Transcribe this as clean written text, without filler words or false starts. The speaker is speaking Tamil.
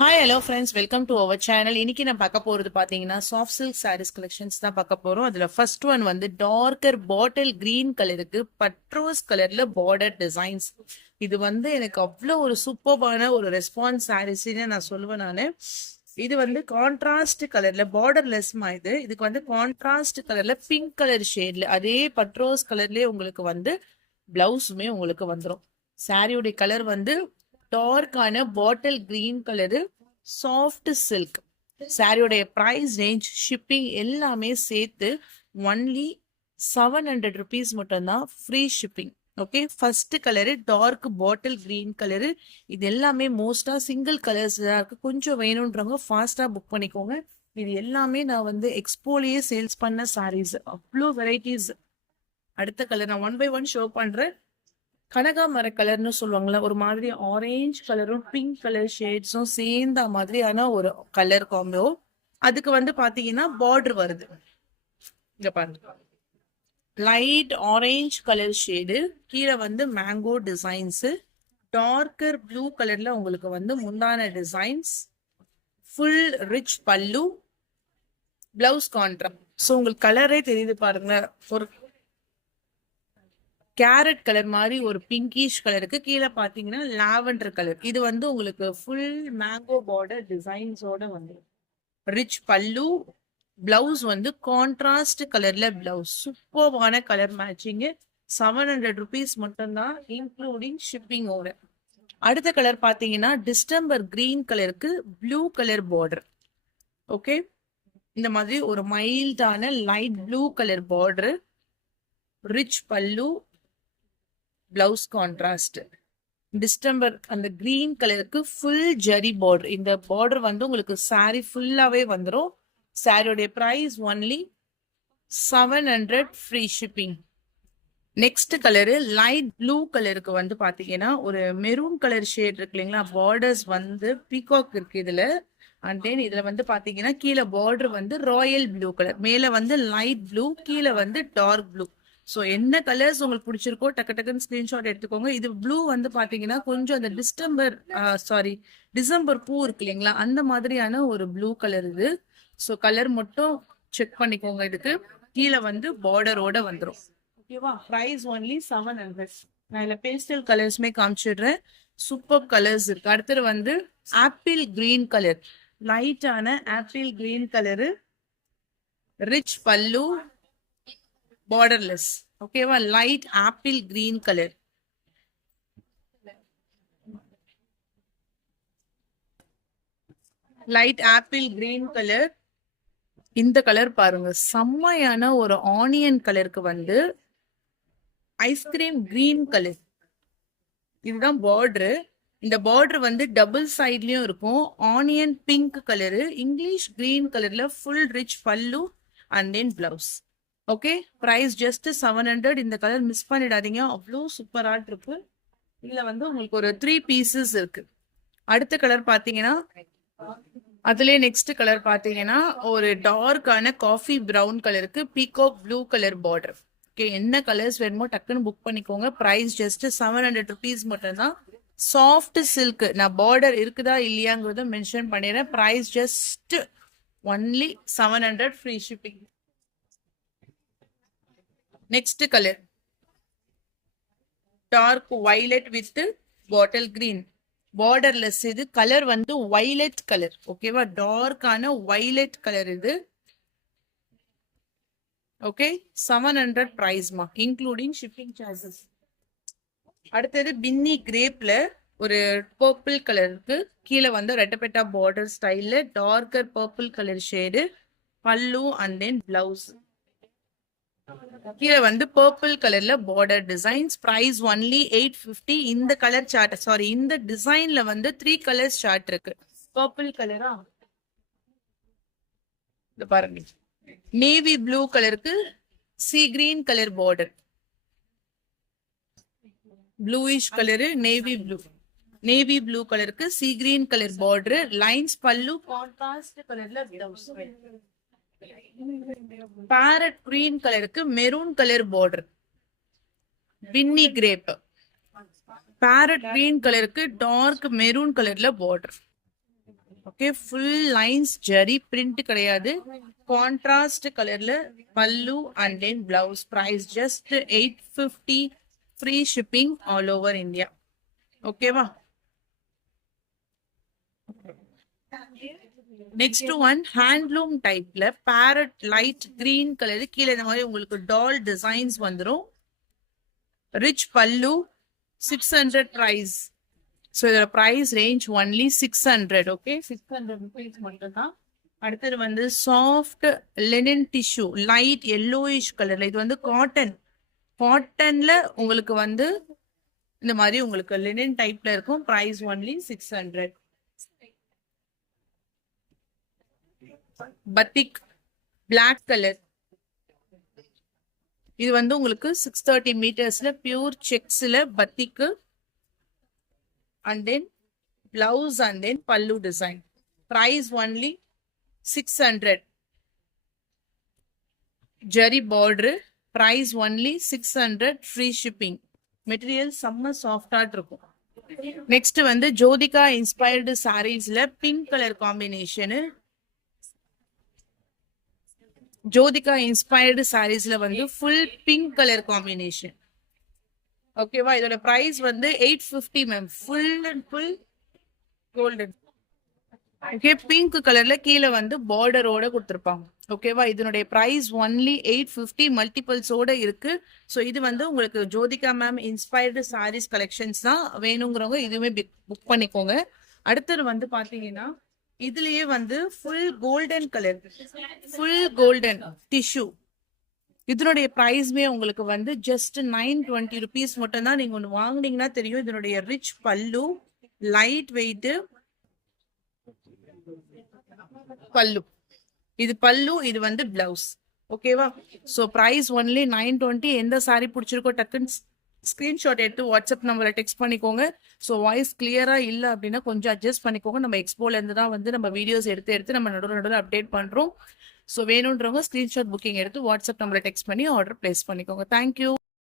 Hi hello friends, welcome to our channel. இன்னைக்கு நான் பார்க்க போறது பாத்தீங்கன்னா சாஃப்ட் சில்க் சாரீஸ் கலெக்ஷன்ஸ் தான் பார்க்க போறோம். அதுல ஃபர்ஸ்ட் ஒன் வந்து டார்க்கர் பாட்டில் கிரீன் கலருக்கு பட்ரோஸ் கலர்ல பார்டர் டிசைன்ஸ். இது வந்து எனக்கு அவ்வளோ ஒரு சூப்பர்பான ஒரு ரெஸ்பான்ஸ் சாரீஸ்ன்னு நான் சொல்லுவேன் நானு. இது வந்து கான்ட்ராஸ்ட் கலர்ல பார்டர்லெஸ்மா இதுக்கு வந்து கான்ட்ராஸ்ட் கலர்ல பிங்க் கலர் ஷேட்ல அதே பட்ரோஸ் கலர்லயே உங்களுக்கு வந்து பிளவுஸுமே உங்களுக்கு வந்துடும். சாரியோடைய கலர் வந்து டார்க்கான bottle green colour soft silk. சாரியோடைய ப்ரைஸ் ரேஞ்ச் ஷிப்பிங் எல்லாமே சேர்த்து ஒன்லி 700 rupees மட்டும்தான், free shipping. Okay, first colour dark bottle green colour. இது எல்லாமே மோஸ்டா சிங்கிள் கலர்ஸ் தான் இருக்கு. கொஞ்சம் வேணும்ன்றவங்க ஃபாஸ்டா புக் பண்ணிக்கோங்க. இது எல்லாமே நான் வந்து எக்ஸ்போலயே சேல்ஸ் பண்ண சாரீஸ், அவ்வளோ வெரைட்டிஸ். அடுத்த கலர் நான் ஒன் பை ஒன் ஷோ பண்றேன். கனகாமர கலர்னு சொல்லுவாங்களா, ஒரு மாதிரி ஆரஞ்சு கலரும் பிங்க் கலர் ஷேட்ஸும் சேர்ந்த மாதிரியான ஒரு கலர் காம்போ. அதுக்கு வந்து பாத்தீங்கன்னா பார்டர் வருது. இங்க பாருங்க, லைட் ஆரஞ்சு கலர் ஷேடு, கீழே வந்து மேங்கோ டிசைன்ஸ், டார்க்கர் ப்ளூ கலர்ல உங்களுக்கு வந்து முந்தான designs, full rich pallu, blouse contrast. So உங்களுக்கு கலரே தெரியுது பாருங்க, ஒரு கேரட் கலர் மாதிரி ஒரு பிங்கிஷ் கலருக்கு கீழே பாத்தீங்கன்னா லாவெண்டர் கலர். இது வந்து உங்களுக்கு ஃபுல் மேங்கோ பார்டர் டிசைன்ஸோட வந்து ரிச் பல்லு, பிளவுஸ் வந்து கான்ட்ராஸ்ட் கலர்ல பிளவுஸ். சூப்பர்வான கலர் மேட்சிங். 700 rupees மட்டும்தான், இன்க்ளூடிங் ஷிப்பிங்கோட. அடுத்த கலர் பாத்தீங்கன்னா டிஸ்டம்பர் கிரீன் கலருக்கு ப்ளூ கலர் பார்டர். ஓகே, இந்த மாதிரி ஒரு மைல்டான light blue colour border, rich pallu, blouse contrast. Distemper அந்த கிரீன் கலருக்கு ஃபுல் ஜரி பார்டர். இந்த பார்டர் வந்து உங்களுக்கு சாரி ஃபுல்லாவே வந்துடும். சாரியோடைய price only 700, free shipping. Next colour light blue கலருக்கு வந்து பாத்தீங்கன்னா ஒரு மெரூன் கலர் ஷேட் இருக்கு இல்லைங்களா, பார்டர்ஸ் வந்து பீகாக் இருக்கு இதுல. அண்ட் தென் இதுல வந்து பாத்தீங்கன்னா கீழே பார்டர் வந்து ராயல் ப்ளூ கலர், மேல வந்து லைட் ப்ளூ, கீழே வந்து டார்க் ப்ளூ. ஸோ என்ன கலர்ஸ் உங்களுக்கு பிடிச்சிருக்கோ டக்கு டக்குன்னு ஸ்கிரீன்ஷாட் எடுத்துக்கோங்க. இது ப்ளூ வந்து பாத்தீங்கன்னா கொஞ்சம் அந்த டிசம்பர் பூ இருக்கு இல்லைங்களா, அந்த மாதிரியான ஒரு ப்ளூ கலர் இது. ஸோ கலர் மட்டும் செக் பண்ணிக்கோங்க. இதுக்கு கீழே வந்து பார்டரோட வந்துடும். ஓகேவா, பிரைஸ் ஒன்லி 700. நான் இதுல பேஸ்டல் கலர்ஸ்மே காமிச்சிடுறேன். சூப்பர் கலர்ஸ் இருக்கு. அடுத்தது வந்து ஆப்பிள் கிரீன் கலர், லைட்டான apple green colour, rich pallu, borderless. ஓகேவா, light apple green colour, light apple green colour. இந்த கலர் பாருங்க, செம்மையான ஒரு ஆனியன் கலருக்கு வந்து ஐஸ்கிரீம் கிரீன் கலர். இதுதான் பார்டரு. இந்த பார்டர் வந்து டபுள் சைட்லயும் இருக்கும். Onion pink colour, English green கலர்ல full rich pallu and then blouse. Okay, price just 700. இந்த கலர் மிஸ் பண்ணிடாதீங்க, அவ்வளோ சூப்பரா இருக்கு. இதுல வந்து உங்களுக்கு ஒரு 3 பீசஸ் இருக்கு. அடுத்த கலர் பாத்தீங்கன்னா அதுலயே நெக்ஸ்ட் கலர் பாத்தீங்கன்னா ஒரு டார்க்கான காஃபி பிரவுன் கலருக்கு peacock blue colour border. Okay, என்ன கலர்ஸ் வேணுமோ டக்குன்னு புக் பண்ணிக்கோங்க. பிரைஸ் ஜஸ்ட் 700 rupees மட்டும்தான். சாஃப்ட் சில்க், நான் பார்டர் இருக்குதா இல்லையாங்கிறத மென்ஷன் பண்ணிடுறேன். Price just only 700, free shipping. Next colour dark violet with bottle green, borderless. இது கலர் வந்து வைலட் கலர். ஓகேவா, டார்க்கான வைலட் கலர் இது. ஓகே, 700 பிரைஸ்மா, இன்க்ளூடிங் ஷிப்பிங் சார்ஜஸ். அடுத்தது பின்னி கிரேப்ல ஒரு பர்பிள் கலருக்கு கீழே வந்து ரெட்டப்பெட்டா பார்டர் ஸ்டைல்ல டார்க்கர் பர்பிள் கலர் ஷேடு, பல்லு அண்ட் தென் பிளவுஸ். கீழே வந்து பர்பிள் கலர்ல பார்டர் டிசைன்ஸ். Price only 850. இந்த கலர் சார்ட், சாரி, இந்த டிசைன்ல வந்து 3 கலர்ஸ் சார்ட் இருக்கு. பர்பிள் கலரா, இந்த பாருங்க, நேவி ப்ளூ கலருக்கு sea green colour border, bluish colour navy blue கலருக்கு sea green colour border, lines pallu, contrast கலர்ல பிளவுஸ். பேரட் கிரீன் கலருக்கு maroon colour border, Binny crepe. Parrot green கலருக்கு டார்க் மெரூன் கலர்ல border. Okay, full lines zari print கிடையாது, கான்ட்ராஸ்ட் கலர்ல pallu and then blouse. Price just 850, free shipping all over India. ஓகேவா? நெக்ஸ்ட் ஒன் ஹேண்ட்லூம் டைப்ல பேரட் லைட் கிரீன் கலர், கீழே இந்த மாதிரி உங்களுக்கு டால் டிசைன்ஸ் வந்துடும். Rich pallu, 600 price. ஸோ இதோட price range only 600. Okay, 600 rupees மட்டும் தான். அடுத்தது வந்து soft linen tissue light yellowish கலர்ல, இது வந்து காட்டன்ல உங்களுக்கு வந்து இந்த மாதிரி உங்களுக்கு லினன் டைப்ல இருக்கும். Price only 600. Batik black colour, இது வந்து உங்களுக்கு 630 மீட்டர்ஸ்ல பியூர் செக்ஸ்ல batik and then blouse and then pallu design. Price only 600. Zari border, price only 600, free shipping. Material செம்ம சாஃப்டா இருக்கும். நெக்ஸ்ட் வந்து ஜோதிகா இன்ஸ்பயர்டு சாரீஸ்ல pink colour combination. Jyothika inspired சாரீஸ்ல வந்து ஃபுல் பிங்க் கலர் காம்பினேஷன். ஓகேவா? இதோட பிரைஸ் வந்து 850 ma'am. Full and full golden. Okay, pink கலர்ல கீழே வந்து பார்டரோட கொடுத்துருப்பாங்க. ஓகேவா? இதனுடைய பிரைஸ் ஒன்லி 850, மல்டிபிள்ஸோட இருக்கு. ஸோ இது வந்து உங்களுக்கு Jyothika ma'am inspired sarees collections தான். வேணுங்கிறவங்க இதுவுமே புக் பண்ணிக்கோங்க. அடுத்தது வந்து பாத்தீங்கன்னா இதுலயே வந்து full golden colour, full golden tissue. இதனுடைய பிரைஸ்மே உங்களுக்கு வந்து ஜஸ்ட் 920 rupees மட்டும் தான். நீங்க ஒன்று வாங்குனீங்கன்னா தெரியும். இதனுடைய ரிச் பல்லு, லைட் வெயிட் பல்லு, இது பல்லு, இது வந்து பிளவுஸ். ஓகேவா? So price only 920. எந்த சாரி பிடிச்சிருக்கோ டக்குன்னு ஸ்கிரீன்ஷாட் எடுத்து வாட்ஸ்அப் நம்பரை டெக்ஸ்ட் பண்ணிக்கோங்க. ஸோ வாய்ஸ் கிளியரா இல்லை அப்படின்னா கொஞ்சம் அட்ஜஸ்ட் பண்ணிக்கோங்க. நம்ம எக்ஸ்போல இருந்து தான் வந்து நம்ம வீடியோஸ் எடுத்து நம்ம நடுவில் அப்டேட் பண்றோம். ஸோ வேணுன்றவங்க ஸ்கிரீன்ஷாட் புக்கிங் எடுத்து வாட்ஸ்அப் நம்பரை டெக்ஸ்ட் பண்ணி ஆர்டர் பிளேஸ் பண்ணிக்கோங்க. தேங்க்யூ.